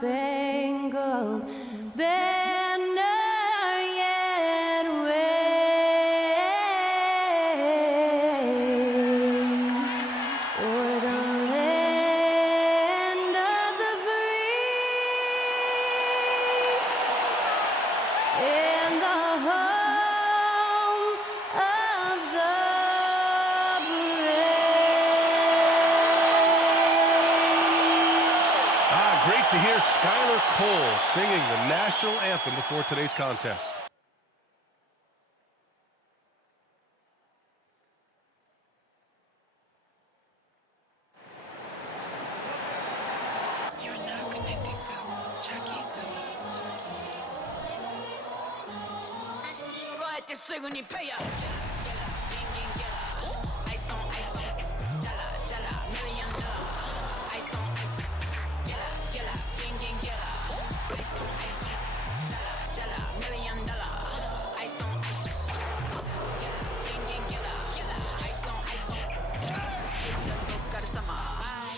star-spangled banner yet wave o'er the land of the free and the home of the brave. Great to hear Skylar Cole singing the national anthem before today's contest. You're now connected to Jackie Zulu.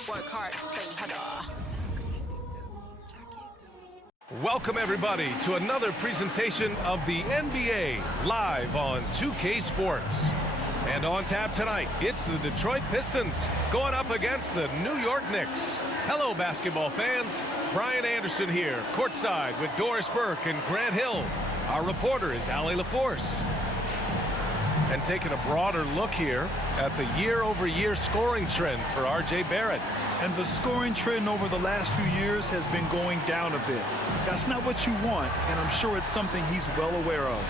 Work hard, play harder. Welcome everybody to another presentation of the NBA live on 2K Sports. And on tap tonight, it's the Detroit Pistons going up against the New York Knicks. Hello basketball fans, Brian Anderson here, courtside with Doris Burke and Grant Hill. Our reporter is Allie LaForce. And taking a broader look here at the year-over-year scoring trend for R.J. Barrett. And the scoring trend over the last few years has been going down a bit. That's not what you want, and I'm sure it's something he's well aware of.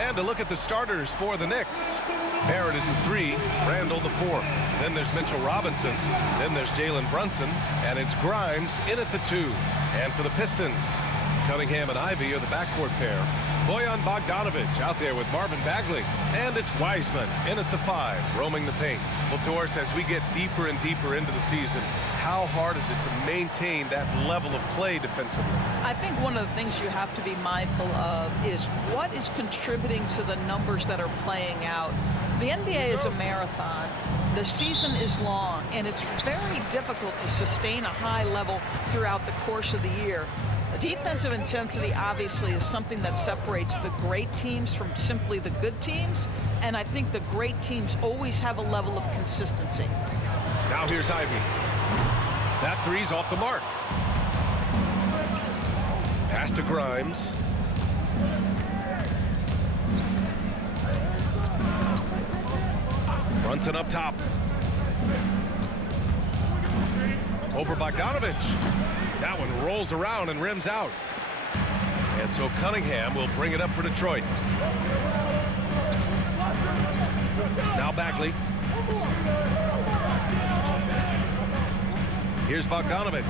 And to look at the starters for the Knicks. Barrett is the 3, Randall the 4. Then there's Mitchell Robinson. Then there's Jalen Brunson. And it's Grimes in at the 2. And for the Pistons, Cunningham and Ivy are the backcourt pair. Bojan Bogdanovic out there with Marvin Bagley. And it's Wiseman in at the 5, roaming the paint. Well, Doris, as we get deeper and deeper into the season, how hard is it to maintain that level of play defensively? I think one of the things you have to be mindful of is what is contributing to the numbers that are playing out. The NBA is a marathon. The season is long, and it's very difficult to sustain a high level throughout the course of the year. Defensive intensity obviously is something that separates the great teams from simply the good teams, and I think the great teams always have a level of consistency. Now here's Ivy. That 3's off the mark. Pass to Grimes. Brunson up top. Over Bogdanovic. That one rolls around and rims out. And so Cunningham will bring it up for Detroit. Now Bagley. Here's Bogdanovic.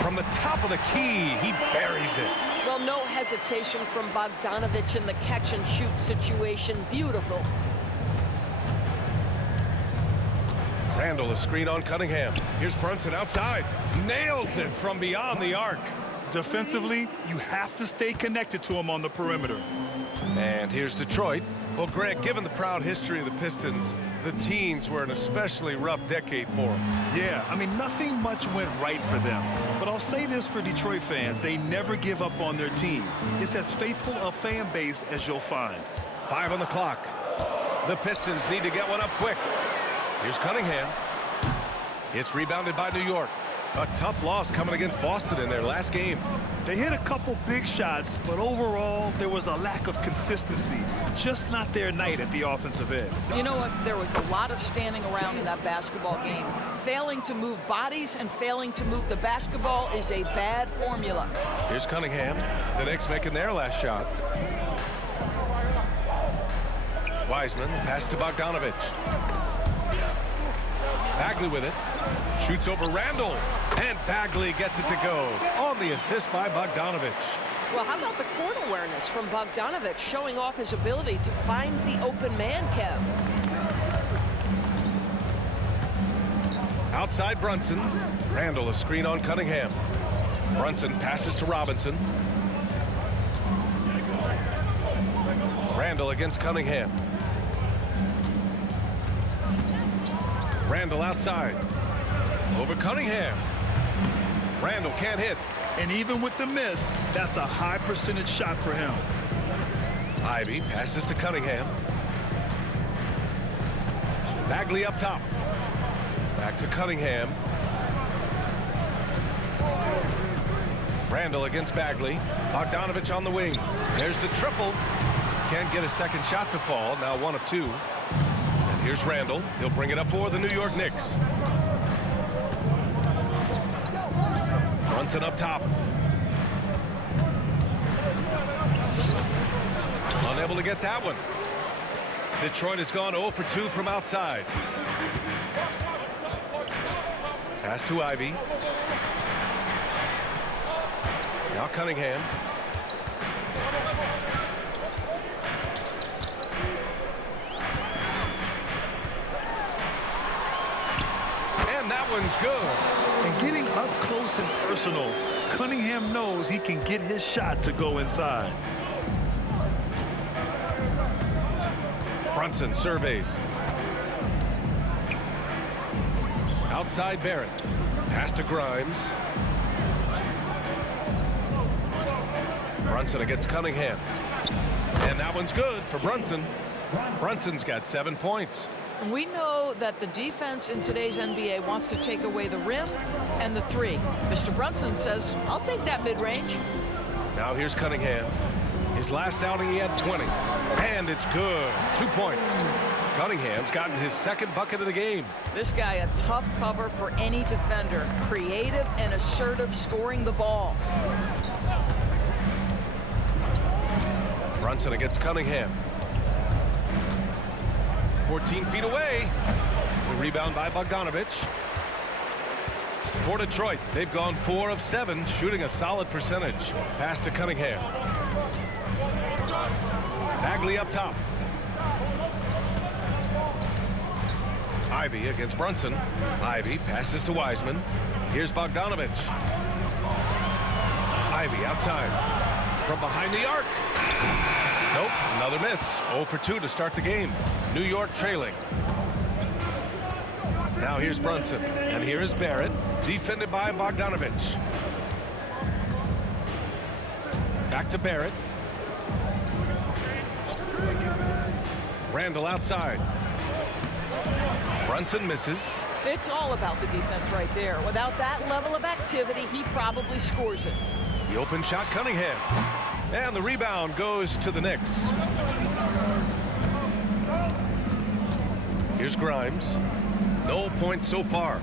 From the top of the key, he buries it. Well, no hesitation from Bogdanovic in the catch-and-shoot situation. Beautiful. Randall, a screen on Cunningham. Here's Brunson outside. Nails it from beyond the arc. Defensively, you have to stay connected to him on the perimeter. And here's Detroit. Well, Greg, given the proud history of the Pistons, the teens were an especially rough decade for them. Yeah, I mean, nothing much went right for them. But I'll say this for Detroit fans, they never give up on their team. It's as faithful a fan base as you'll find. 5 on the clock. The Pistons need to get one up quick. Here's Cunningham. It's rebounded by New York. A tough loss coming against Boston in their last game. They hit a couple big shots, but overall, there was a lack of consistency. Just not their night at the offensive end. You know what? There was a lot of standing around in that basketball game. Failing to move bodies and failing to move the basketball is a bad formula. Here's Cunningham. The Knicks making their last shot. Wiseman, pass to Bogdanovic. Bagley with it. Shoots over Randall. And Bagley gets it to go on the assist by Bogdanovic. Well, how about the court awareness from Bogdanovic, showing off his ability to find the open man, Kev? Outside Brunson. Randall, a screen on Cunningham. Brunson passes to Robinson. Randall against Cunningham. Randall outside. Over Cunningham. Randall can't hit. And even with the miss, that's a high percentage shot for him. Ivy passes to Cunningham. Bagley up top. Back to Cunningham. Randall against Bagley. Bogdanovich on the wing. There's the triple. Can't get a second shot to fall. Now 1 of 2. And here's Randall. He'll bring it up for the New York Knicks. Brunson up top. Unable to get that one. Detroit has gone 0 for 2 from outside. Pass to Ivy. Now Cunningham. And that one's good. And getting up close and personal, Cunningham knows he can get his shot to go inside. Brunson surveys. Outside Barrett. Pass to Grimes. Brunson against Cunningham. And that one's good for Brunson. Brunson's got 7 points. And we know that the defense in today's NBA wants to take away the rim and the 3. Mr. Brunson says, I'll take that mid-range. Now here's Cunningham. His last outing, he had 20. And it's good. 2 points. Cunningham's gotten his second bucket of the game. This guy a tough cover for any defender. Creative and assertive scoring the ball. Brunson against Cunningham. 14 feet away. The rebound by Bogdanovich. For Detroit, they've gone 4 of 7, shooting a solid percentage. Pass to Cunningham. Bagley up top. Ivy against Brunson. Ivy passes to Wiseman. Here's Bogdanovich. Ivy outside. From behind the arc. Nope, another miss. 0 for 2 to start the game. New York trailing. Now here's Brunson. And here is Barrett. Defended by Bogdanovich. Back to Barrett. Randall outside. Brunson misses. It's all about the defense right there. Without that level of activity, he probably scores it. The open shot, Cunningham. And the rebound goes to the Knicks. Here's Grimes. No points so far.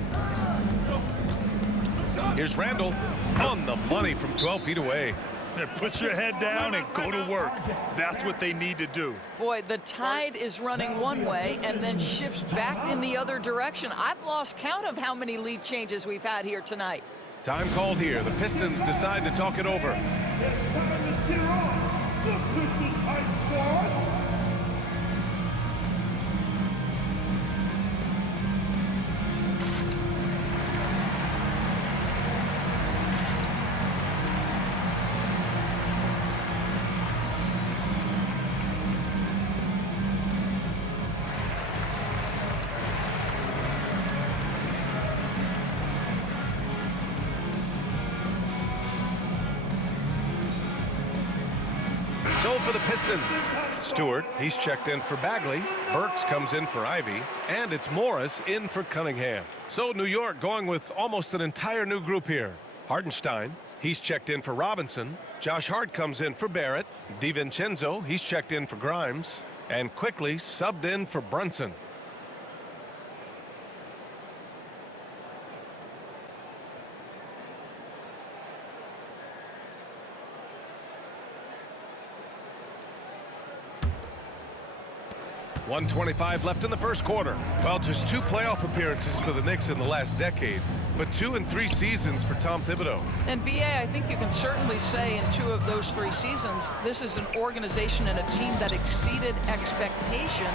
Here's Randall on the money from 12 feet away. And put your head down and go to work. That's what they need to do. Boy, the tide is running one way and then shifts back in the other direction. I've lost count of how many lead changes we've had here tonight. Time called here. The Pistons decide to talk it over. So for the Pistons, Stewart, he's checked in for Bagley. Burks comes in for Ivy. And it's Morris in for Cunningham. So New York going with almost an entire new group here. Hartenstein, he's checked in for Robinson. Josh Hart comes in for Barrett. DiVincenzo, he's checked in for Grimes. And quickly subbed in for Brunson. .125 left in the first quarter. Well, just 2 playoff appearances for the Knicks in the last decade, but 2 in 3 seasons for Tom Thibodeau. And B.A., I think you can certainly say in 2 of those 3 seasons, this is an organization and a team that exceeded expectation.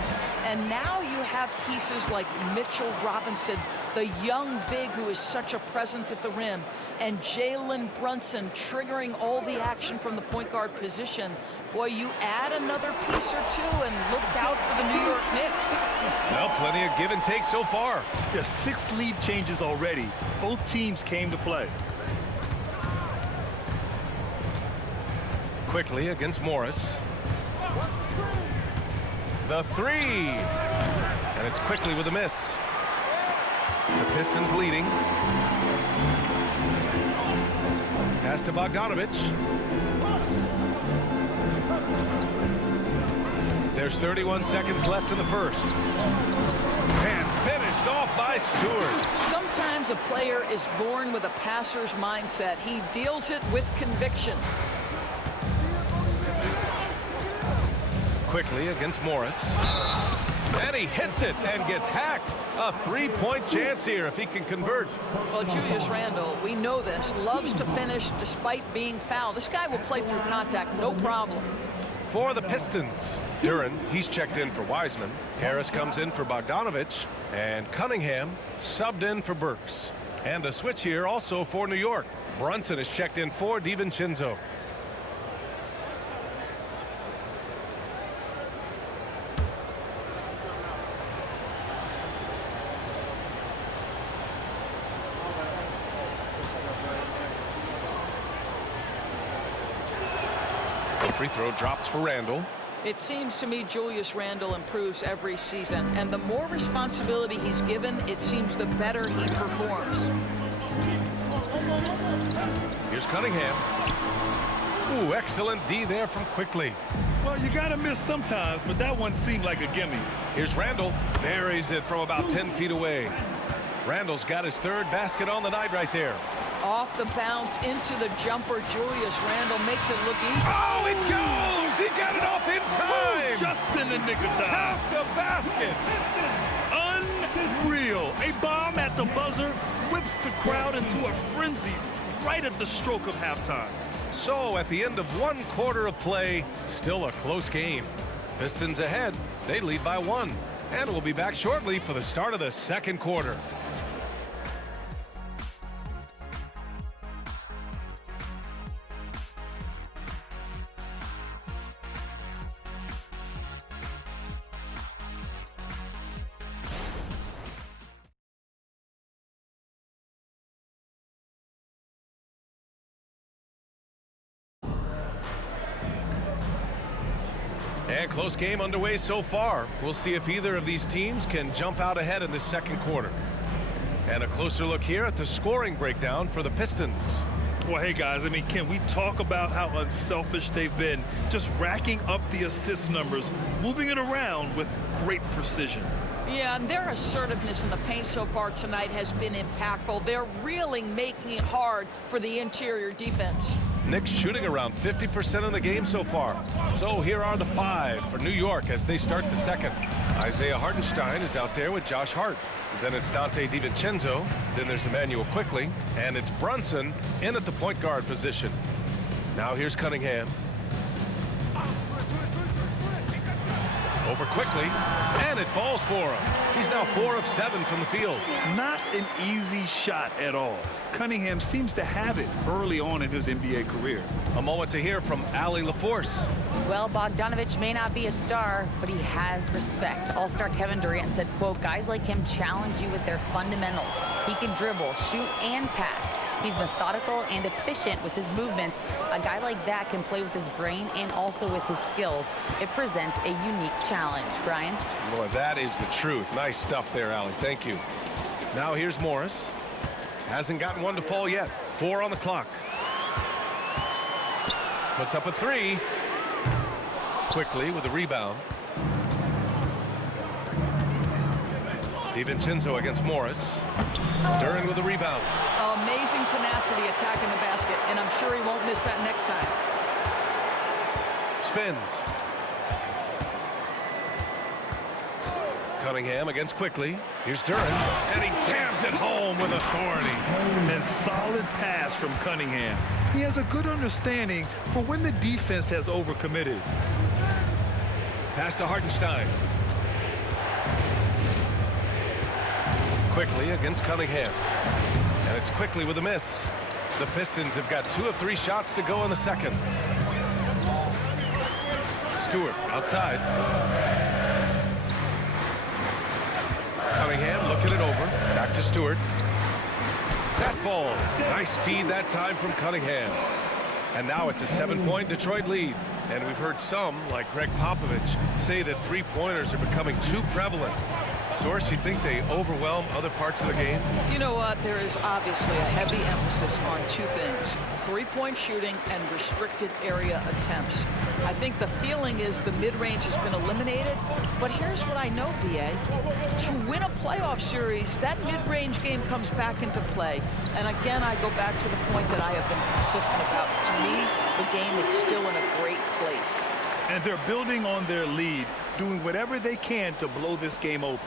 And now you have pieces like Mitchell Robinson, the young big who is such a presence at the rim, and Jalen Brunson triggering all the action from the point guard position. Boy, you add another piece or 2 and look out for the New York Knicks. Well, plenty of give and take so far. There's 6 lead changes already. Both teams came to play. Quickly against Morris. The three. And it's Quickly with a miss. The Pistons leading. Pass to Bogdanovich. There's 31 seconds left in the first. And finished off by Stewart. Sometimes a player is born with a passer's mindset. He deals it with conviction. Quickly against Morris. And he hits it and gets hacked. A three-point chance here if he can convert. Well, Julius Randle, we know this, loves to finish despite being fouled. This guy will play through contact, no problem. For the Pistons, Duren, he's checked in for Wiseman. Harris comes in for Bogdanovich. And Cunningham subbed in for Burks. And a switch here also for New York. Brunson is checked in for DiVincenzo. Free throw drops for Randle. It seems to me Julius Randle improves every season, and the more responsibility he's given, it seems the better he performs. Here's Cunningham. Ooh, excellent D there from Quickly. Well, you got to miss sometimes, but that one seemed like a gimme. Here's Randle. Buries it from about 10 feet away. Randle's got his third basket on the night right there. Off the bounce into the jumper, Julius Randle makes it look easy. Oh, it goes! He got it off in time! Just in the nick of time. Count the basket! Unreal. A bomb at the buzzer whips the crowd into a frenzy right at the stroke of halftime. So, at the end of one quarter of play, still a close game. Pistons ahead. They lead by 1. And we'll be back shortly for the start of the second quarter. And close game underway so far. We'll see if either of these teams can jump out ahead in the second quarter. And a closer look here at the scoring breakdown for the Pistons. Well, hey, guys, I mean, can we talk about how unselfish they've been? Just racking up the assist numbers, moving it around with great precision. Yeah, and their assertiveness in the paint so far tonight has been impactful. They're really making it hard for the interior defense. Knicks shooting around 50% of the game so far. So here are the 5 for New York as they start the second. Isaiah Hartenstein is out there with Josh Hart. Then it's Dante DiVincenzo. Then there's Emmanuel Quickly. And it's Brunson in at the point guard position. Now here's Cunningham. Over Quickly. And it falls for him. He's now 4 of 7 from the field. Not an easy shot at all. Cunningham seems to have it early on in his NBA career. A moment to hear from Allie LaForce. Well, Bogdanovich may not be a star, but he has respect. All-star Kevin Durant said, quote, guys like him challenge you with their fundamentals. He can dribble, shoot, and pass. He's methodical and efficient with his movements. A guy like that can play with his brain and also with his skills. It presents a unique challenge. Brian? Boy, that is the truth. Nice stuff there, Allie. Thank you. Now here's Morris. Hasn't gotten one to fall yet. 4 on the clock. Puts up a 3. Quickly with a rebound. DiVincenzo against Morris. Duren with a rebound. Amazing tenacity attacking the basket, and I'm sure he won't miss that next time. Spins. Cunningham against Quickly. Here's Duren, and he jams it home with authority. And solid pass from Cunningham. He has a good understanding for when the defense has overcommitted. Pass to Hartenstein. Quickly against Cunningham. And it's Quickly with a miss. The Pistons have got 2 of 3 shots to go in the second. Stewart outside. Cunningham looking it over. Back to Stewart. That falls. Nice feed that time from Cunningham. And now it's a 7-point Detroit lead. And we've heard some, like Greg Popovich, say that three-pointers are becoming too prevalent. Doris, you think they overwhelm other parts of the game? You know what? There is obviously a heavy emphasis on two things: three-point shooting and restricted area attempts. I think the feeling is the mid-range has been eliminated, but here's what I know, BA. To win a playoff series, that mid-range game comes back into play. And again, I go back to the point that I have been consistent about. To me, the game is still in a great place. And they're building on their lead, doing whatever they can to blow this game open.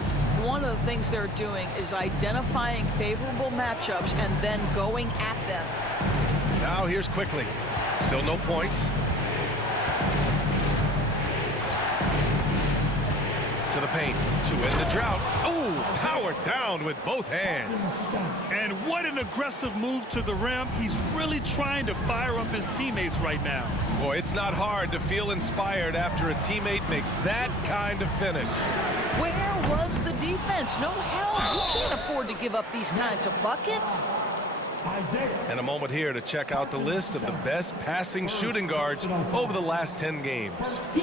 One of the things they're doing is identifying favorable matchups and then going at them. Now here's Quickly. Still no points. To the paint to end the drought. Oh, powered down with both hands. And what an aggressive move to the rim. He's really trying to fire up his teammates right now. Boy, it's not hard to feel inspired after a teammate makes that kind of finish. Where was the defense? No help. You can't afford to give up these kinds of buckets. And a moment here to check out the list of the best passing shooting guards over the last 10 games.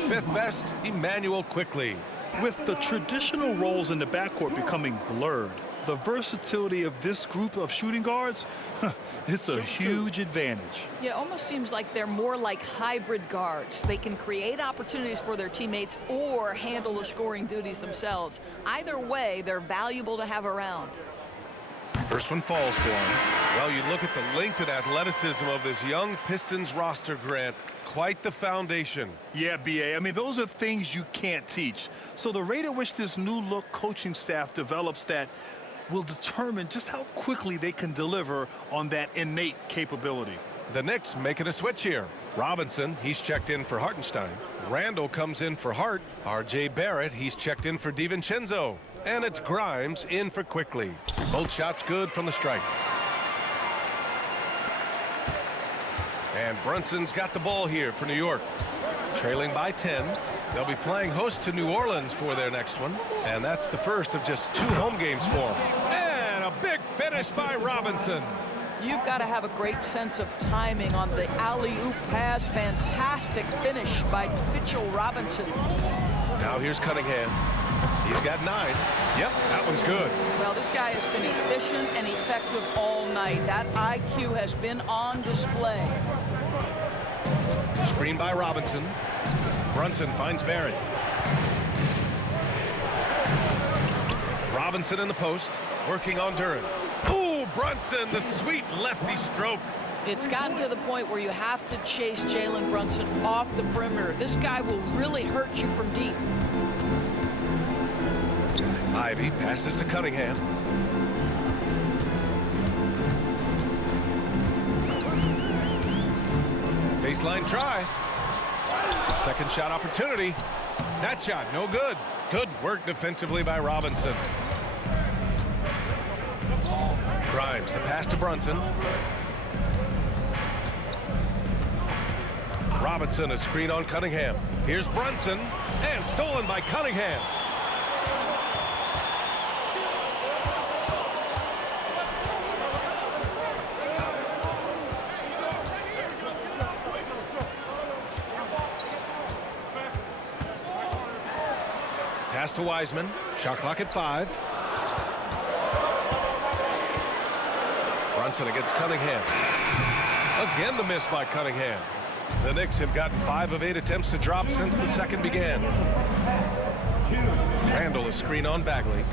Fifth best, Emmanuel Quickly. With the traditional roles in the backcourt becoming blurred, the versatility of this group of shooting guards, it's a huge advantage. Yeah, it almost seems like they're more like hybrid guards. They can create opportunities for their teammates or handle the scoring duties themselves. Either way, they're valuable to have around. First one falls for him. Well, you look at the length and athleticism of this young Pistons roster, Grant. Quite the foundation. Yeah, BA. I mean, those are things you can't teach. So the rate at which this new look coaching staff develops that will determine just how quickly they can deliver on that innate capability. The Knicks making a switch here. Robinson, he's checked in for Hartenstein. Randall comes in for Hart. R.J. Barrett, he's checked in for DiVincenzo. And it's Grimes in for Quickly. Both shots good from the stripe. And Brunson's got the ball here for New York. Trailing by 10. They'll be playing host to New Orleans for their next one. And that's the first of just 2 home games for them. And a big finish by Robinson. You've got to have a great sense of timing on the alley-oop pass. Fantastic finish by Mitchell Robinson. Now here's Cunningham. He's got 9. Yep, that one's good. Well, this guy has been efficient and effective all night. That IQ has been on display. Screen by Robinson. Brunson finds Barrett. Robinson in the post, working on Duren. Ooh, Brunson, the sweet lefty stroke. It's gotten to the point where you have to chase Jalen Brunson off the perimeter. This guy will really hurt you from deep. Ivy passes to Cunningham. Baseline try. Second shot opportunity. That shot no good. Good work defensively by Robinson. Grimes, the pass to Brunson. Robinson, a screen on Cunningham. Here's Brunson, and stolen by Cunningham. Pass to Wiseman. Shot clock at 5. Brunson against Cunningham. Again the miss by Cunningham. The Knicks have gotten 5 of 8 attempts to drop since the second began. Randall a screen on Bagley.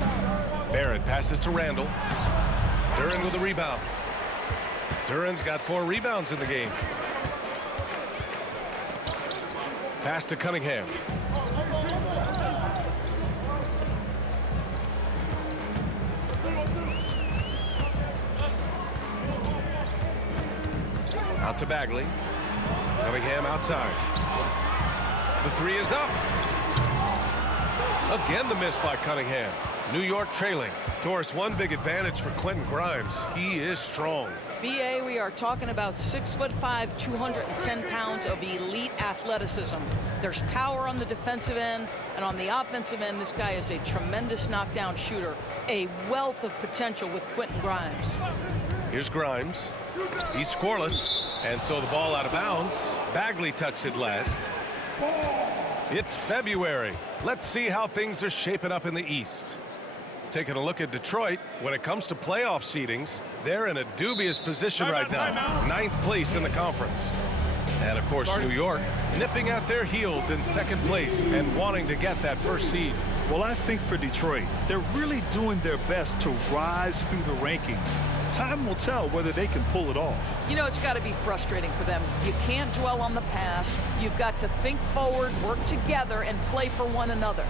Barrett passes to Randall. Duren with a rebound. Duren's got 4 rebounds in the game. Pass to Cunningham. Out to Bagley. Cunningham outside. The 3 is up. Again the miss by Cunningham. New York trailing. Of course, one big advantage for Quentin Grimes. He is strong. BA, we are talking about 6'5", 210 pounds of elite athleticism. There's power on the defensive end, and on the offensive end, this guy is a tremendous knockdown shooter. A wealth of potential with Quentin Grimes. Here's Grimes. He's scoreless. And so the ball out of bounds. Bagley touched it last. It's February. Let's see how things are shaping up in the East. Taking a look at Detroit, when it comes to playoff seedings, they're in a dubious position right now. 9th place in the conference. And of course, New York nipping at their heels in 2nd place and wanting to get that first seed. Well, I think for Detroit, they're really doing their best to rise through the rankings. Time will tell whether they can pull it off. You know, it's got to be frustrating for them. You can't dwell on the past. You've got to think forward, work together, and play for one another.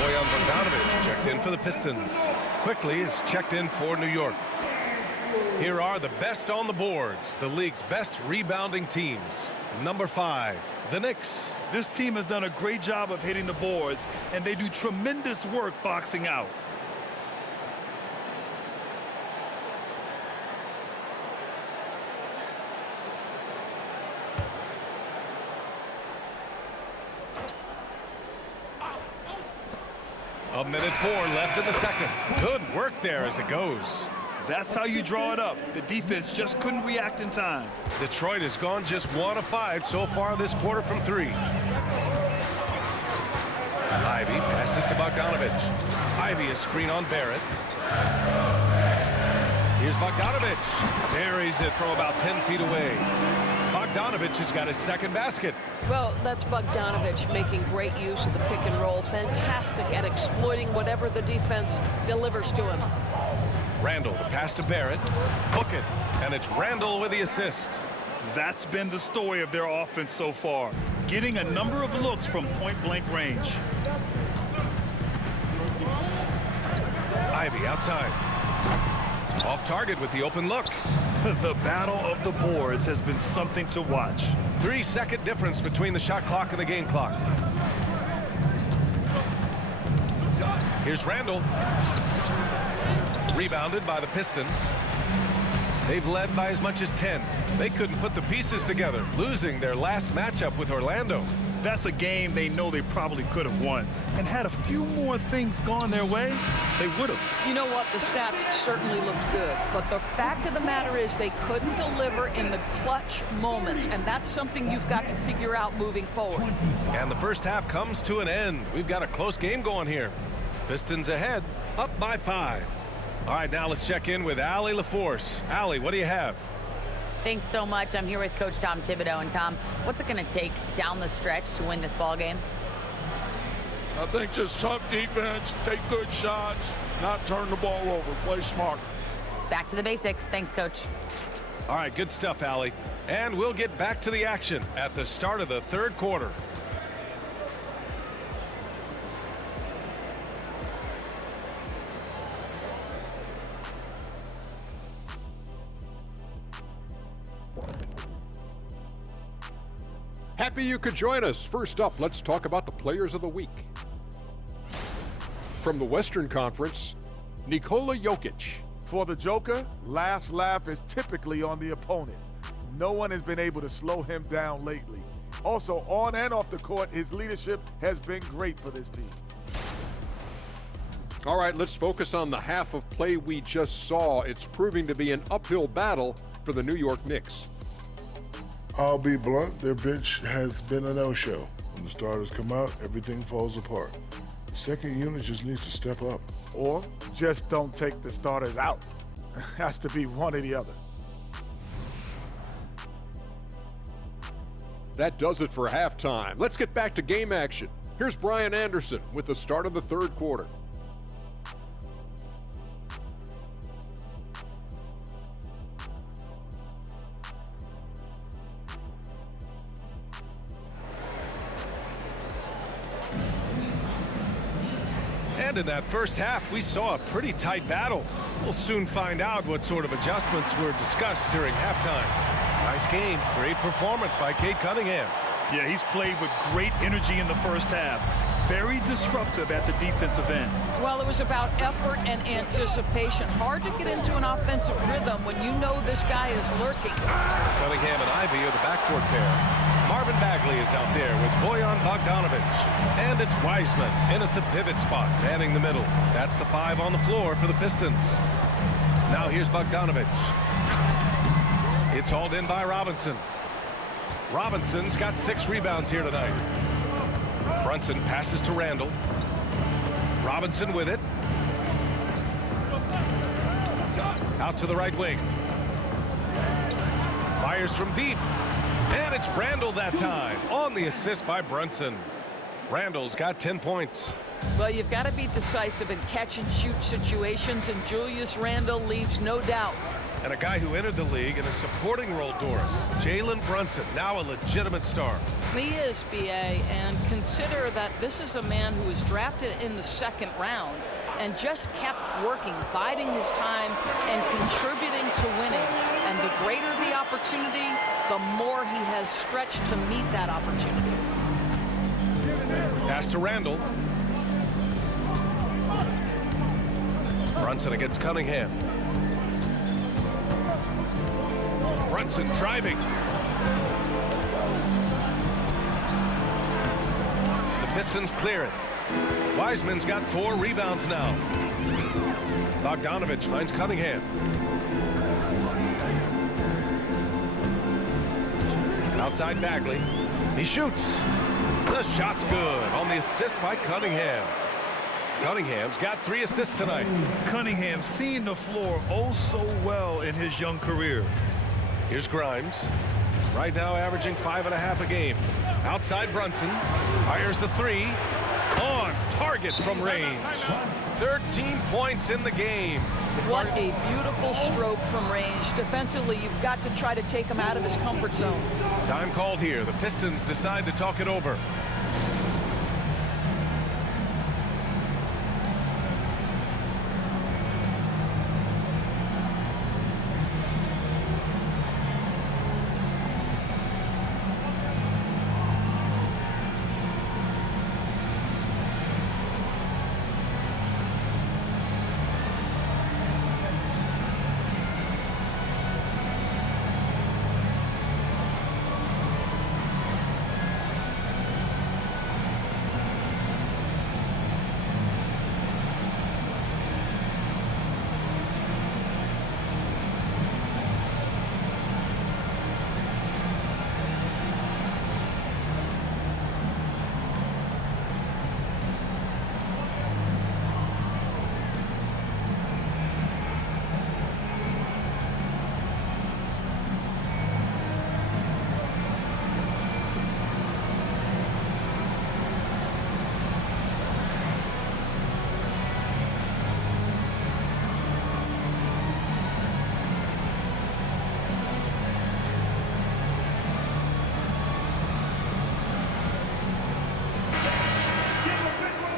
Bojan Bogdanovic checked in for the Pistons. Quickly is checked in for New York. Here are the best on the boards, the league's best rebounding teams. Number 5, the Knicks. This team has done a great job of hitting the boards, and they do tremendous work boxing out. A minute 4 left in the second. Good work there as it goes. That's how you draw it up. The defense just couldn't react in time. Detroit has gone just 1 of 5 so far this quarter from 3. Ivy passes to Bogdanovic. Ivy is screen on Barrett. Here's Bogdanovic. Buries it from about 10 feet away. Bogdanovic has got his second basket. Well, that's Bogdanovic making great use of the pick and roll. Fantastic at exploiting whatever the defense delivers to him. Randall, the pass to Barrett. Book it. And it's Randall with the assist. That's been the story of their offense so far, getting a number of looks from point-blank range. Ivy outside. Off target with the open look. The battle of the boards has been something to watch. 3-second difference between the shot clock and the game clock. Here's Randall. Rebounded by the Pistons. They've led by as much as 10. They couldn't put the pieces together, losing their last matchup with Orlando. That's a game they know they probably could have won. And had a few more things gone their way, they would have. You know what? The stats certainly looked good. But the fact of the matter is they couldn't deliver in the clutch moments. And that's something you've got to figure out moving forward. And the first half comes to an end. We've got a close game going here. Pistons ahead, up by 5. All right, now let's check in with Allie LaForce. Allie, what do you have? Thanks so much. I'm here with Coach Tom Thibodeau. And Tom, what's it going to take down the stretch to win this ball game? I think just tough defense, take good shots, not turn the ball over, play smart. Back to the basics. Thanks, Coach. All right, good stuff, Allie. And we'll get back to the action at the start of the third quarter. Happy you could join us. First up, let's talk about the players of the week. From the Western Conference, Nikola Jokic. For the Joker, last laugh is typically on the opponent. No one has been able to slow him down lately. Also, on and off the court, his leadership has been great for this team. All right, let's focus on the half of play we just saw. It's proving to be an uphill battle for the New York Knicks. I'll be blunt, their bench has been a no-show. When the starters come out, everything falls apart. The second unit just needs to step up. Or just don't take the starters out. Has to be one or the other. That does it for halftime. Let's get back to game action. Here's Brian Anderson with the start of the third quarter. And in that first half, we saw a pretty tight battle. We'll soon find out what sort of adjustments were discussed during halftime. Nice game. Great performance by Cade Cunningham. Yeah, he's played with great energy in the first half. Very disruptive at the defensive end. Well, it was about effort and anticipation. Hard to get into an offensive rhythm when you know this guy is lurking. Cunningham and Ivy are the backcourt pair. Marvin Bagley is out there with Bojan Bogdanovic. And it's Wiseman in at the pivot spot, manning the middle. That's the 5 on the floor for the Pistons. Now here's Bogdanovic. It's hauled in by Robinson. Robinson's got 6 rebounds here tonight. Brunson passes to Randall. Robinson with it. Out to the right wing. Fires from deep. And it's Randall that time on the assist by Brunson. Randall's got 10 points. Well, you've got to be decisive in catch-and-shoot situations, and Julius Randle leaves no doubt. And a guy who entered the league in a supporting role, Doris. Jalen Brunson, now a legitimate star. He is, B.A., and consider that this is a man who was drafted in the second round and just kept working, biding his time, and contributing to winning. And the greater the opportunity, the more he has stretched to meet that opportunity. Pass to Randall. Brunson against Cunningham. Brunson driving. The Pistons clear it. Wiseman's got 4 rebounds now. Bogdanovic finds Cunningham. Outside Bagley. He shoots. The shot's good on the assist by Cunningham. Cunningham's got 3 assists tonight. Cunningham seeing the floor oh so well in his young career. Here's Grimes. Right now averaging 5.5 a game. Outside Brunson. Fires the 3. On target from range. 13 points in the game. What a beautiful stroke from range. Defensively, you've got to try to take him out of his comfort zone. Time called here. The Pistons decide to talk it over.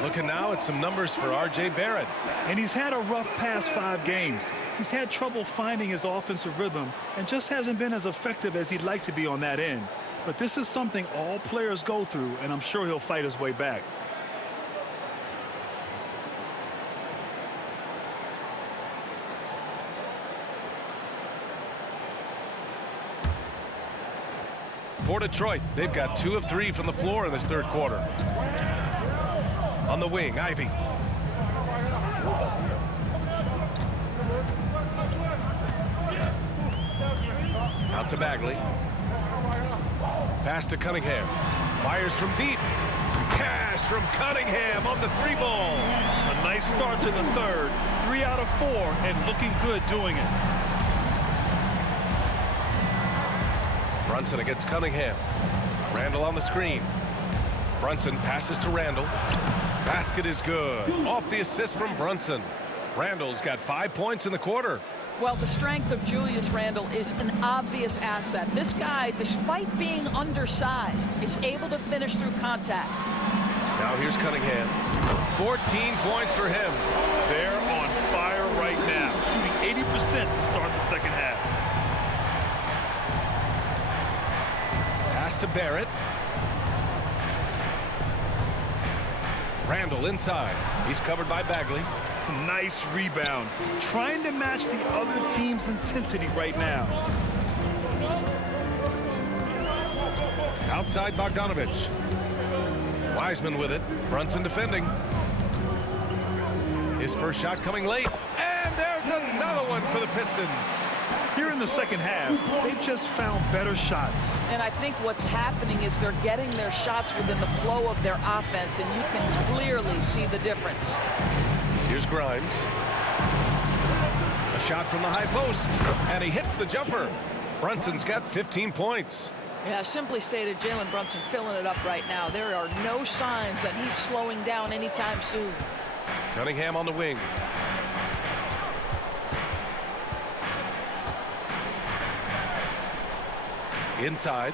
Looking now at some numbers for R.J. Barrett. And he's had a rough past 5 games. He's had trouble finding his offensive rhythm and just hasn't been as effective as he'd like to be on that end. But this is something all players go through, and I'm sure he'll fight his way back. For Detroit, they've got 2 of 3 from the floor in this third quarter. On the wing, Ivy. Out to Bagley. Pass to Cunningham. Fires from deep. Cash from Cunningham on the 3-ball. A nice start to the third. 3 out of 4 and looking good doing it. Brunson against Cunningham. Randall on the screen. Brunson passes to Randall. Basket is good. Off the assist from Brunson. Randall's got 5 points in the quarter. Well, the strength of Julius Randle is an obvious asset. This guy, despite being undersized, is able to finish through contact. Now here's Cunningham. 14 points for him. They're on fire right now, shooting 80% to start the second half. Pass to Barrett. Randall inside. He's covered by Bagley. Nice rebound. Trying to match the other team's intensity right now. Outside Bogdanovich. Wiseman with it. Brunson defending. His first shot coming late. And there's another one for the Pistons. Here in the second half, they've just found better shots. And I think what's happening is they're getting their shots within the flow of their offense, and you can clearly see the difference. Here's Grimes. A shot from the high post, and he hits the jumper. Brunson's got 15 points. Yeah, simply stated, Jalen Brunson filling it up right now. There are no signs that he's slowing down anytime soon. Cunningham on the wing. Inside.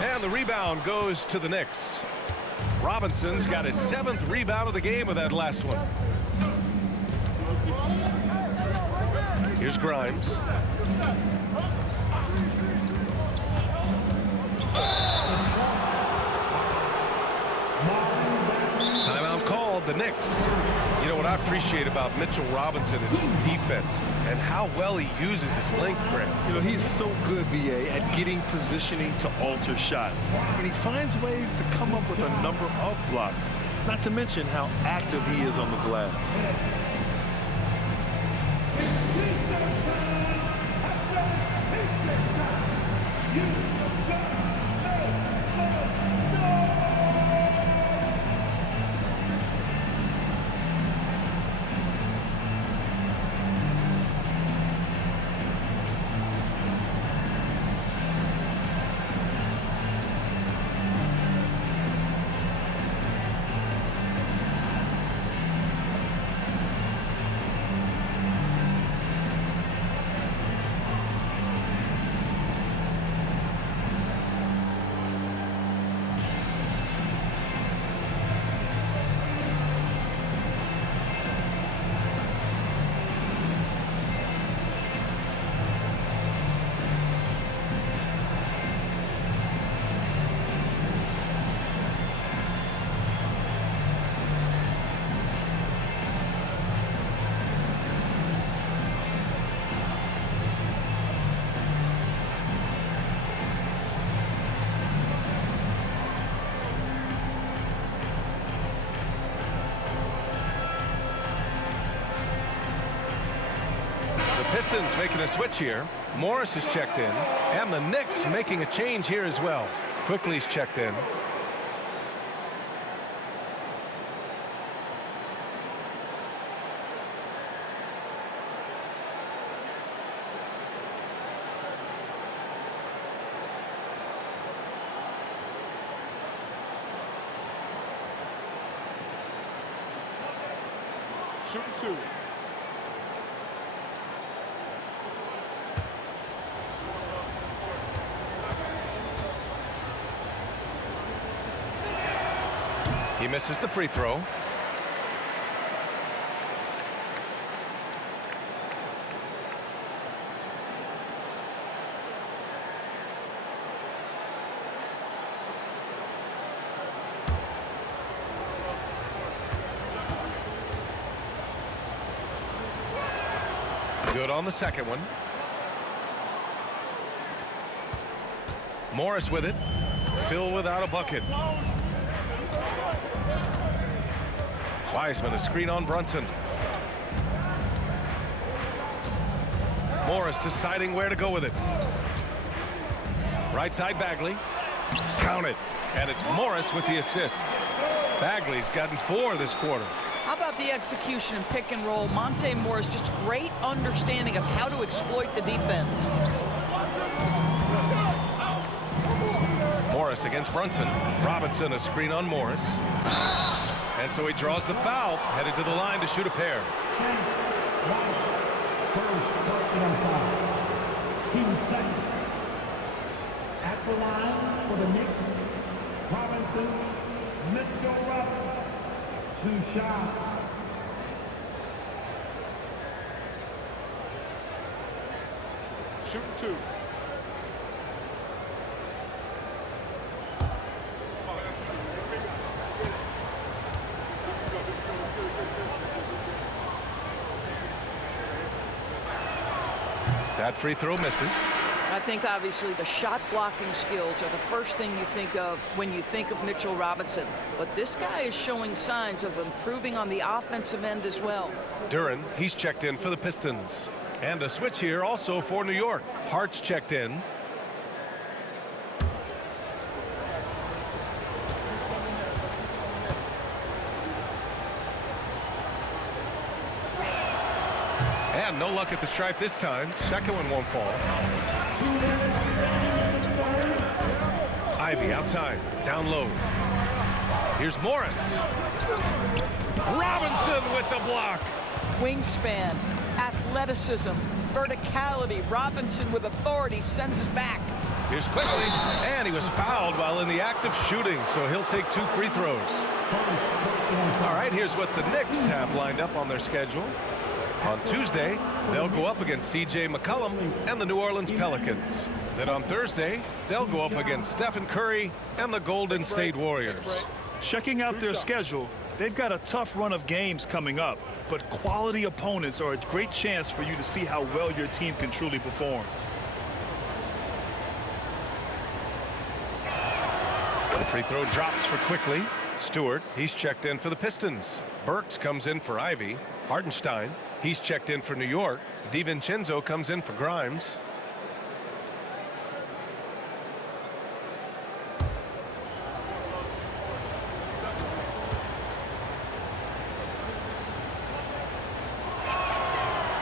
And the rebound goes to the Knicks. Robinson's got his 7th rebound of the game with that last one. Here's Grimes. Timeout called, the Knicks. You know what I appreciate about Mitchell Robinson is his defense and how well he uses his length, Grant. You know, he's so good, BA, at getting positioning to alter shots. And he finds ways to come up with a number of blocks, not to mention how active he is on the glass. Pistons making a switch here. Morris is checked in, and the Knicks making a change here as well. Quickly's checked in. Shooting 2. He misses the free throw. Good on the second one. Morris with it. Still without a bucket. Wiseman, a screen on Brunson. Morris deciding where to go with it. Right side Bagley. Counted. And it's Morris with the assist. Bagley's gotten 4 this quarter. How about the execution and pick and roll? Monte Morris, just great understanding of how to exploit the defense. Morris against Brunson. Robinson a screen on Morris. And so he draws the foul, headed to the line to shoot a pair. First personal foul. Team second. At the line for the Knicks, Robinson, Mitchell Robinson. 2 shots. Shooting 2. That free throw misses. I think obviously the shot blocking skills are the first thing you think of when you think of Mitchell Robinson. But this guy is showing signs of improving on the offensive end as well. Duren, he's checked in for the Pistons. And a switch here also for New York. Hart's checked in. And no luck at the stripe this time. Second one won't fall. Ivy outside, down low. Here's Morris. Robinson with the block. Wingspan, athleticism, verticality. Robinson with authority sends it back. Here's Quickly, and he was fouled while in the act of shooting, so he'll take 2 free throws. All right, here's what the Knicks have lined up on their schedule. On Tuesday, they'll go up against C.J. McCollum and the New Orleans Pelicans. Then on Thursday, they'll go up against Stephen Curry and the Golden State Warriors. Checking out their schedule, they've got a tough run of games coming up, but quality opponents are a great chance for you to see how well your team can truly perform. The free throw drops for Quickly. Stewart, he's checked in for the Pistons. Burks comes in for Ivy. Hartenstein, he's checked in for New York. DiVincenzo comes in for Grimes.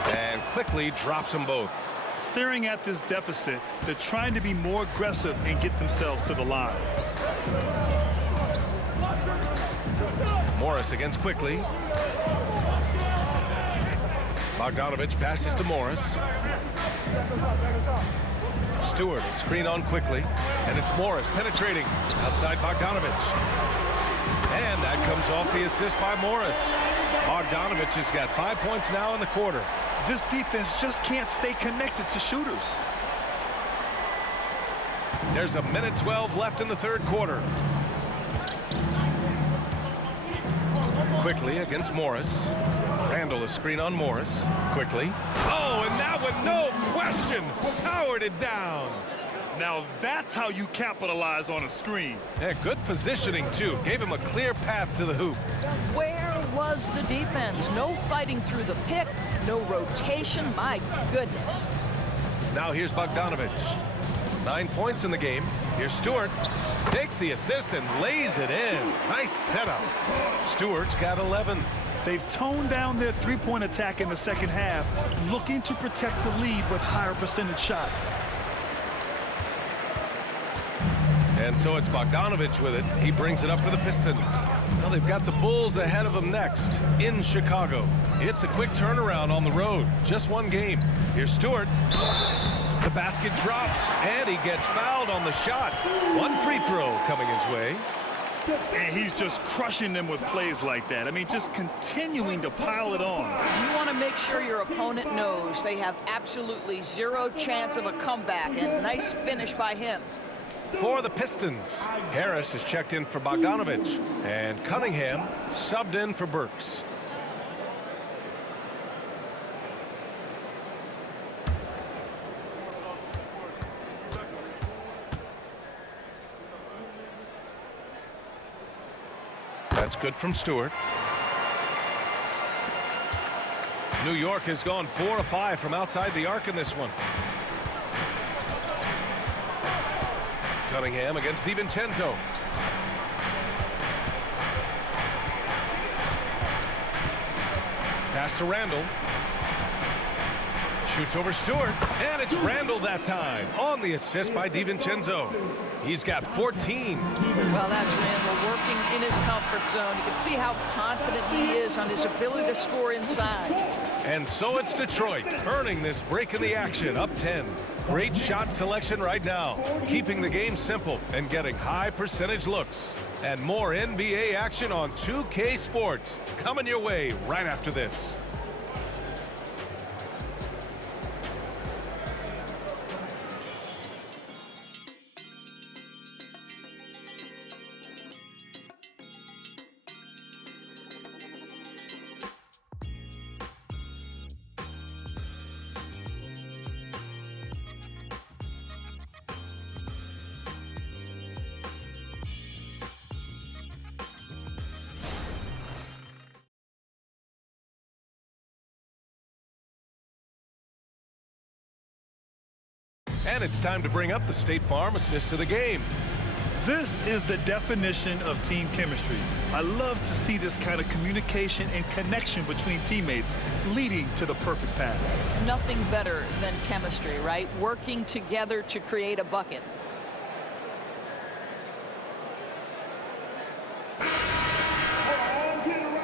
And Quickly drops them both. Staring at this deficit, they're trying to be more aggressive and get themselves to the line. Morris against Quickly. Bogdanovich passes to Morris. Stewart, screen on Quickly, and it's Morris penetrating outside Bogdanovich. And that comes off the assist by Morris. Bogdanovich has got 5 points now in the quarter. This defense just can't stay connected to shooters. There's 1:12 left in the third quarter. Quickly against Morris. Randall a screen on Morris. Quickly. Oh, and that one, no question, powered it down. Now that's how you capitalize on a screen. Yeah, good positioning, too. Gave him a clear path to the hoop. Where was the defense? No fighting through the pick, no rotation. My goodness. Now here's Bogdanovich. 9 points in the game. Here's Stewart. Takes the assist and lays it in. Nice setup. Stewart's got 11. They've toned down their three-point attack in the second half, looking to protect the lead with higher percentage shots. And so it's Bogdanovich with it. He brings it up for the Pistons. Well, they've got the Bulls ahead of them next in Chicago. It's a quick turnaround on the road. Just one game. Here's Stewart. The basket drops, and he gets fouled on the shot. One free throw coming his way. And he's just crushing them with plays like that. I mean, just continuing to pile it on. You want to make sure your opponent knows they have absolutely zero chance of a comeback, and nice finish by him. For the Pistons, Harris is checked in for Bogdanovich, and Cunningham subbed in for Burks. That's good from Stewart. New York has gone 4 of 5 from outside the arc in this one. Cunningham against DiVincenzo. Pass to Randall. Shoots over Stewart, and it's Randall that time on the assist by DiVincenzo. He's got 14. Well, that's Randall working in his comfort zone. You can see how confident he is on his ability to score inside. And so it's Detroit earning this break in the action, up 10. Great shot selection right now, keeping the game simple and getting high percentage looks. And more NBA action on 2K Sports coming your way right after this. And it's time to bring up the State Farm assist to the game. This is the definition of team chemistry. I love to see this kind of communication and connection between teammates leading to the perfect pass. Nothing better than chemistry, right? Working together to create a bucket.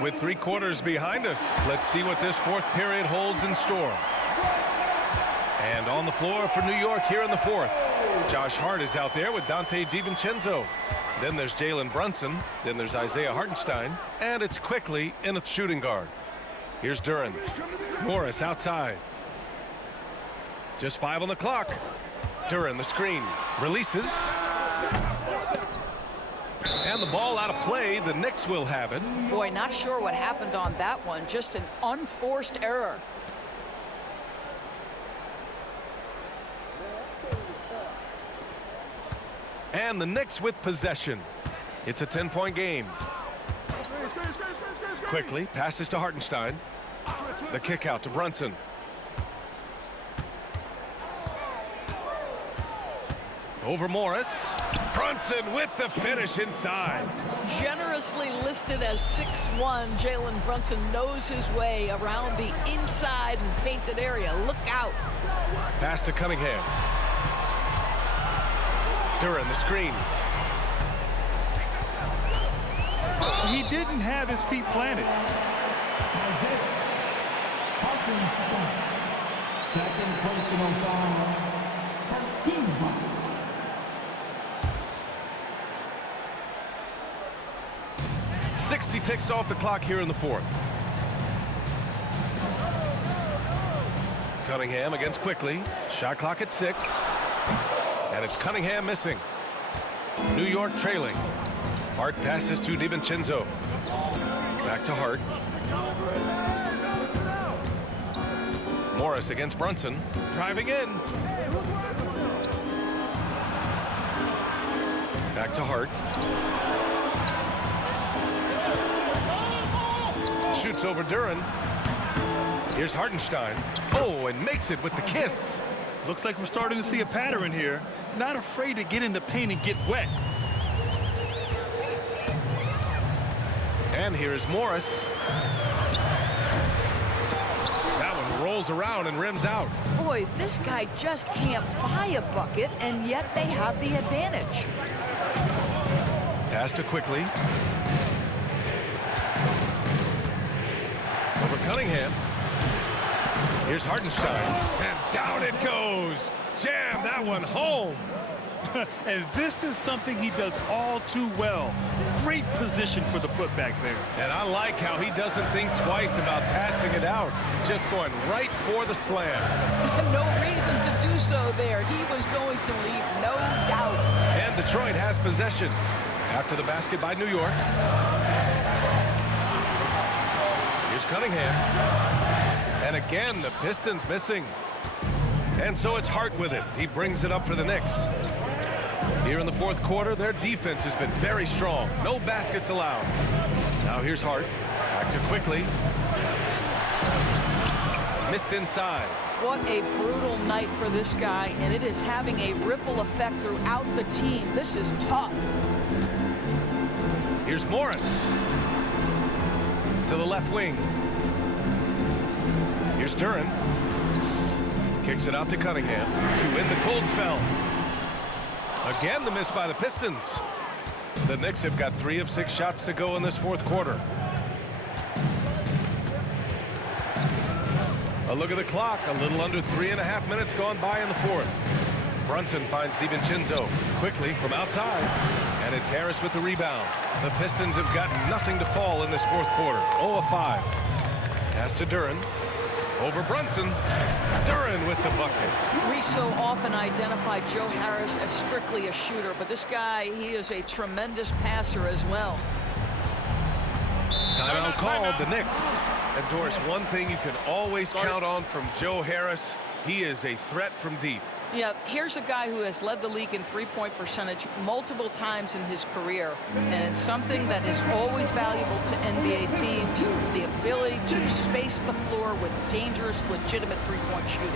With 3 quarters behind us, let's see what this 4th period holds in store. And on the floor for New York here in the 4th. Josh Hart is out there with Donte DiVincenzo. Then there's Jalen Brunson. Then there's Isaiah Hartenstein. And it's Quickly in a shooting guard. Here's Duren. Morris outside. Just 5 on the clock. Duren the screen. Releases. And the ball out of play. The Knicks will have it. Boy, not sure what happened on that one. Just an unforced error. And the Knicks with possession. It's a 10-point game. Quickly passes to Hartenstein. The kick out to Brunson. Over Morris. Brunson with the finish inside. Generously listed as 6'1", Jalen Brunson knows his way around the inside and painted area. Look out. Pass to Cunningham. Duren the screen. He didn't have his feet planted. Second personal foul. First team foul. .60 ticks off the clock here in the 4th. Cunningham against Quickly. Shot clock at 6. And it's Cunningham missing. New York trailing. Hart passes to DiVincenzo. Back to Hart. Morris against Brunson. Driving in. Back to Hart. Shoots over Duren. Here's Hartenstein. Oh, and makes it with the kiss. Looks like we're starting to see a pattern here. Not afraid to get in the paint and get wet. And here is Morris. That one rolls around and rims out. Boy, this guy just can't buy a bucket, and yet they have the advantage. Pass to Quickly. Over Cunningham. Here's Hartenstein. And down it goes. Jam that one home. And this is something he does all too well. Great position for the putback there. And I like how he doesn't think twice about passing it out. Just going right for the slam. No reason to do so there. He was going to leave, no doubt. And Detroit has possession after the basket by New York. Here's Cunningham. And again, the Pistons missing. And so it's Hart with it. He brings it up for the Knicks. Here in the 4th quarter, their defense has been very strong. No baskets allowed. Now here's Hart. Back to Quickly. Missed inside. What a brutal night for this guy, and it is having a ripple effect throughout the team. This is tough. Here's Morris to the left wing. Here's Duran. Kicks it out to Cunningham to end the cold spell. Again, the miss by the Pistons. The Knicks have got 3 of 6 shots to go in this fourth quarter. A look at the clock. A little under 3.5 minutes gone by in the fourth. Brunson finds DiVincenzo quickly from outside, and it's Harris with the rebound. The Pistons have got nothing to fall in this fourth quarter. 0 of 5. Pass to Duran. Over Brunson. Duran with the bucket. We so often identify Joe Harris as strictly a shooter, but this guy, he is a tremendous passer as well. Timeout called, the Knicks. And Doris, one thing you can always count on from Joe Harris, he is a threat from deep. Yeah, here's a guy who has led the league in three-point percentage multiple times in his career, and it's something that is always valuable to NBA teams, the ability to space the floor with dangerous, legitimate three-point shooting.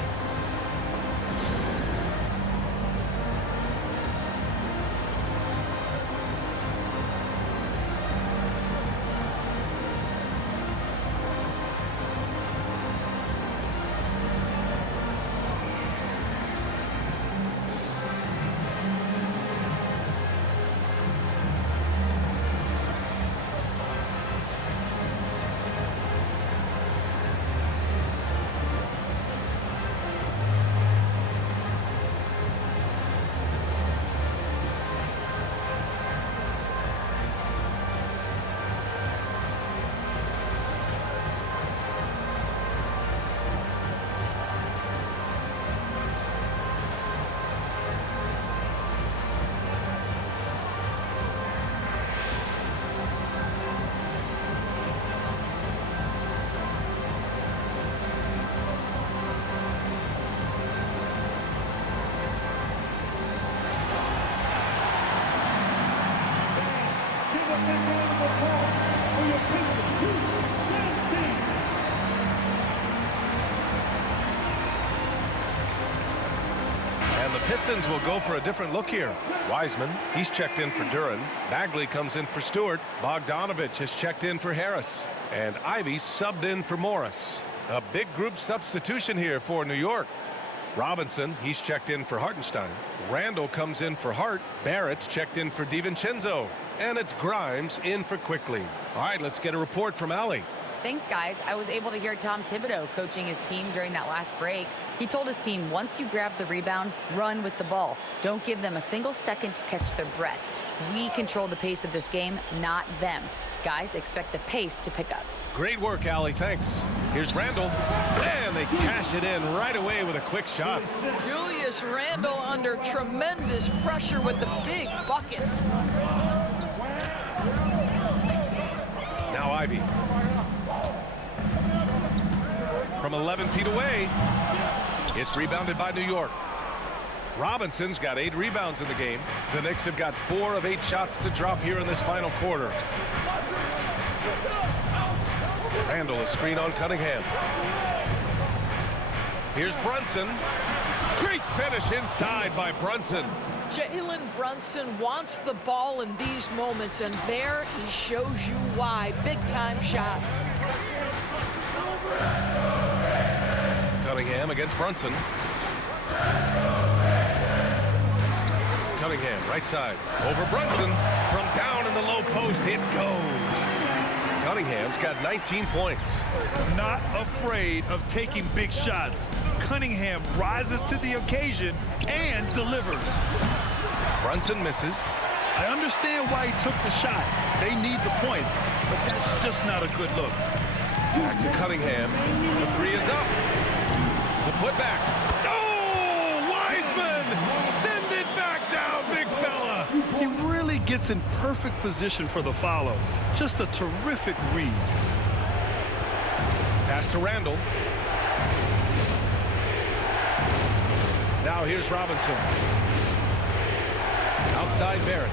And the Pistons will go for a different look here. Wiseman, he's checked in for Duran. Bagley comes in for Stewart. Bogdanovich has checked in for Harris. And Ivy subbed in for Morris. A big group substitution here for New York. Robinson, he's checked in for Hartenstein. Randall comes in for Hart. Barrett's checked in for DiVincenzo. And it's Grimes in for Quickly. All right, let's get a report from Allie. Thanks, guys. I was able to hear Tom Thibodeau coaching his team during that last break. He told his team, once you grab the rebound, run with the ball. Don't give them a single second to catch their breath. We control the pace of this game, not them. Guys, expect the pace to pick up. Great work, Allie. Thanks. Here's Randall. And they cash it in right away with a quick shot. Julius Randle under tremendous pressure with the big bucket. Now Ivy. From 11 feet away. It's rebounded by New York. Robinson's got 8 rebounds in the game. The Knicks have got 4 of 8 shots to drop here in this final quarter. Randall, a screen on Cunningham. Here's Brunson. Great finish inside by Brunson. Jalen Brunson wants the ball in these moments, and there he shows you why. Big-time shot. Cunningham against Brunson. Cunningham, right side. Over Brunson. From down in the low post, it goes. Cunningham's got 19 points. Not afraid of taking big shots. Cunningham rises to the occasion and delivers. Brunson misses. I understand why he took the shot. They need the points, but that's just not a good look. Back to Cunningham. The 3 is up. The putback. Oh, Wiseman! Send it back down, big fella. He really gets in perfect position for the follow. Just a terrific read. Pass to Randall. Now here's Robinson. Outside Barrett.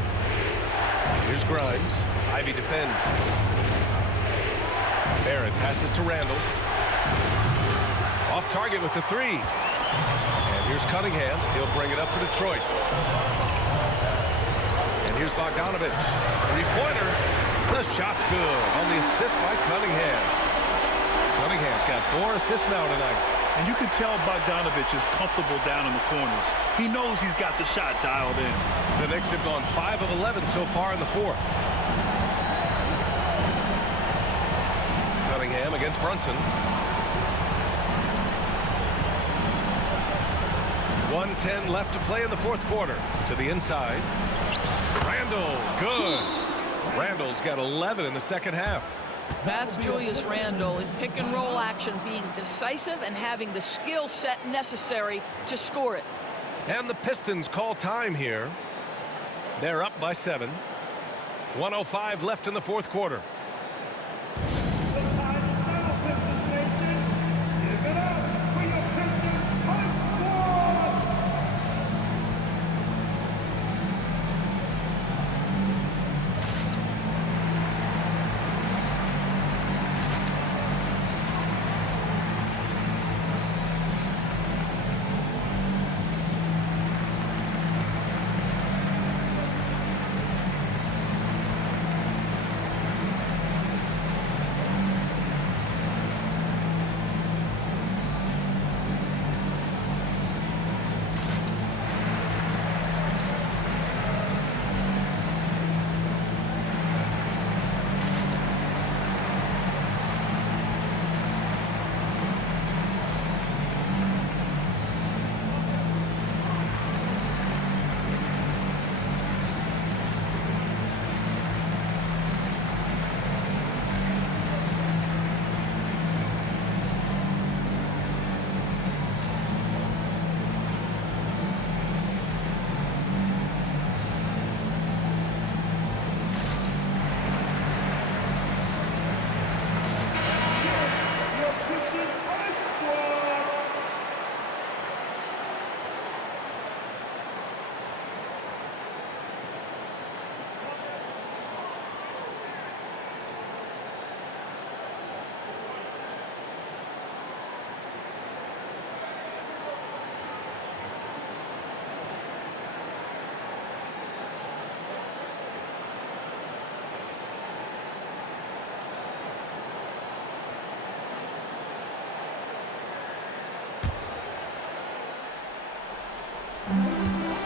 Here's Grimes. Ivy defends. Barrett passes to Randall. Off target with the three. And here's Cunningham. He'll bring it up for Detroit. And here's Bogdanovich. Three-pointer. The shot's good on the assist by Cunningham. Cunningham's got 4 assists now tonight. And you can tell Bogdanovich is comfortable down in the corners. He knows he's got the shot dialed in. The Knicks have gone 5 of 11 so far in the fourth. Cunningham against Brunson. 1:10 left to play in the fourth quarter. To the inside. Randle, good. Randle's got 11 in the second half. That's Julius Randle in pick and roll action, being decisive and having the skill set necessary to score it. And the Pistons call time here. They're up by 7. 1:05 left in the fourth quarter.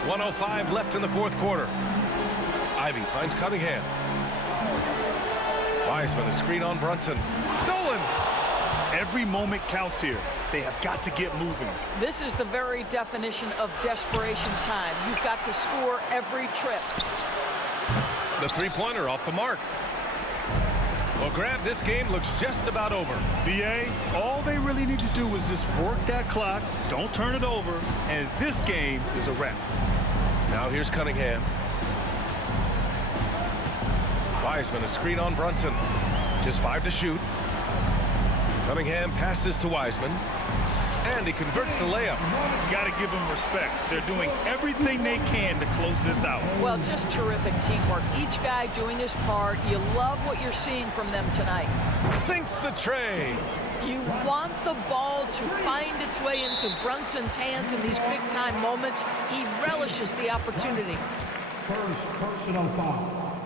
.105 left in the fourth quarter. Ivy finds Cunningham. Wiseman, a screen on Brunson. Stolen! Every moment counts here. They have got to get moving. This is the very definition of desperation time. You've got to score every trip. The three-pointer off the mark. Well, Grant, this game looks just about over. BA, all they really need to do is just work that clock, don't turn it over, and this game is a wrap. Now here's Cunningham. Wiseman, a screen on Brunson. Just 5 to shoot. Cunningham passes to Wiseman. And he converts the layup. You got to give them respect. They're doing everything they can to close this out. Well, just terrific teamwork. Each guy doing his part. You love what you're seeing from them tonight. Sinks the tray. You want the ball to find its way into Brunson's hands in these big-time moments. He relishes the opportunity. First personal foul.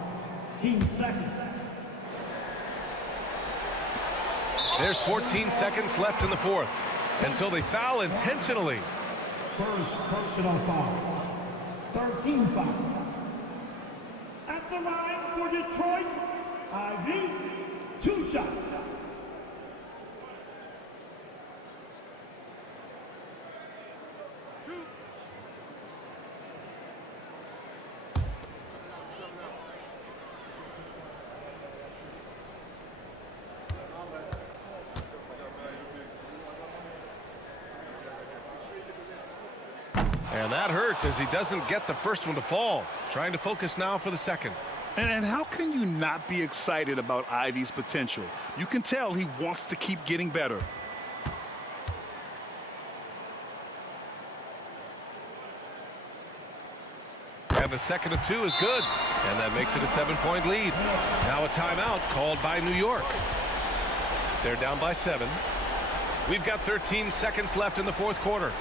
15 seconds. There's 14 seconds left in the fourth. And so they foul intentionally. First personal foul. 13 foul. At the line for Detroit, Ivy, 2 shots. And that hurts as he doesn't get the first one to fall. Trying to focus now for the second. And how can you not be excited about Ivy's potential? You can tell he wants to keep getting better. And the second of 2 is good. And that makes it a 7-point lead. Now a timeout called by New York. They're down by 7. We've got 13 seconds left in the fourth quarter.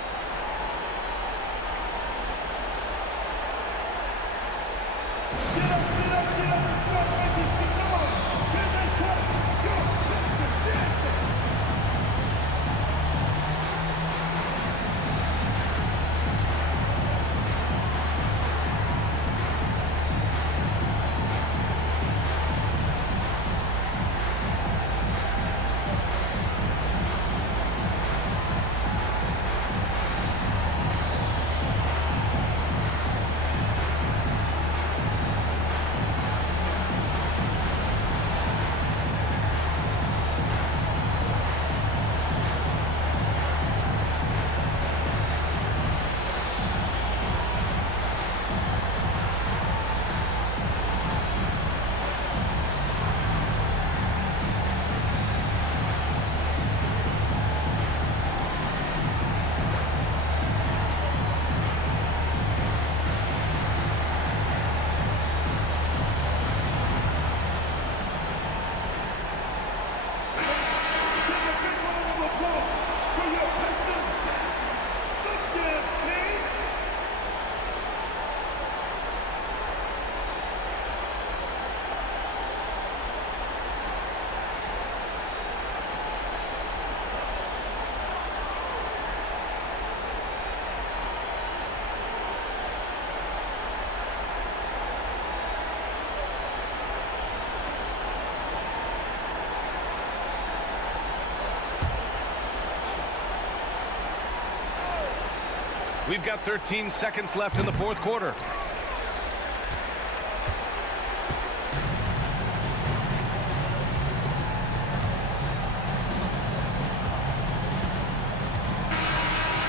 We've got 13 seconds left in the fourth quarter.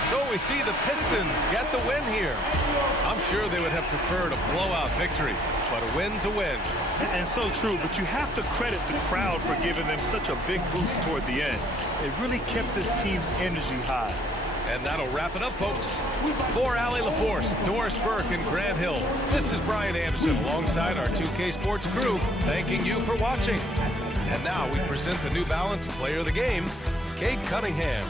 So we see the Pistons get the win here. I'm sure they would have preferred a blowout victory, but a win's a win. And so true, but you have to credit the crowd for giving them such a big boost toward the end. It really kept this team's energy high. And that'll wrap it up, folks. For Allie LaForce, Doris Burke, and Grant Hill, this is Brian Anderson alongside our 2K Sports crew, thanking you for watching. And now we present the New Balance Player of the Game, Cade Cunningham.